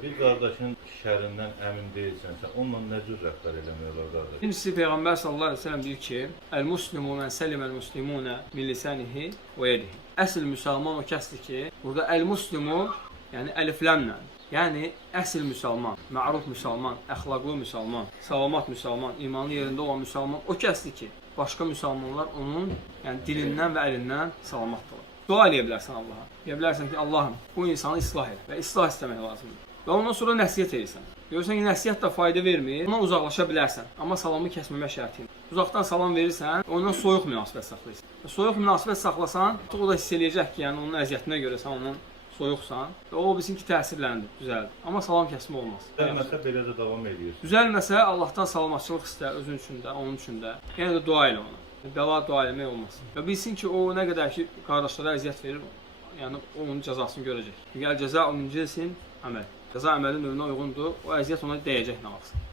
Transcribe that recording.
Bir qardaşın şərindən əmin deyilsənsə, onunla nə cür rəftar eləmək olar qardaş? Birincisi Peyğəmbər sallallahu əleyhi və səlləm deyir ki: "Əl-muslimu men seliməl muslimuna min lisanihi və yedihi." Əsl müsəlman o kəsdir ki, burada əl-muslimu, yəni əlifləmlə, yəni əsl müsəlman, məruf müsəlman, əxlaqlı müsəlman, salamat müsəlman, imanı yerində olan müsəlman o kəsdir ki, başqa müsəlmanlar onun, yəni dilindən və əlindən salamatdırlar. Dua eləyə bilərsən Allaha. Deyə bilərsən ki, Allahım, bu insanı islah et və islah istəmək lazımdır. Və ondan sonra nəsihət edirsən. Görürsən ki, nəsihət də fayda vermir, ondan uzaqlaşa bilərsən, amma salamı kəsməmək şərti ilə. Uzaqdan salam verirsən, ondan soyuq münasibət saxlayırsan. Soyuq münasibət saxlasan, o da hiss eləyəcək ki, yəni onun əziyyətinə görə sən ondan soyuqsan və o bilsin ki, təsirləndi, düzəldi. Amma salam kəsmə olmaz. Düzəlməsə belə də davam edirsən. Düzəlməsə Allahdan salamatçılıq istə, özün üçün də, onun üçün də. Yəni də dua elə ona. Bəla dua eləmək olmaz. Və bilsin ki, o nə qədər ki, qardaşlara əziyyət verir, yəni onun cəzasını görəcək. Çünki əl-cəza'u min cinsin əməl. Cəza əməlin növünə uyğundur, o əziyyət ona dəyəcək nə vaxtsa.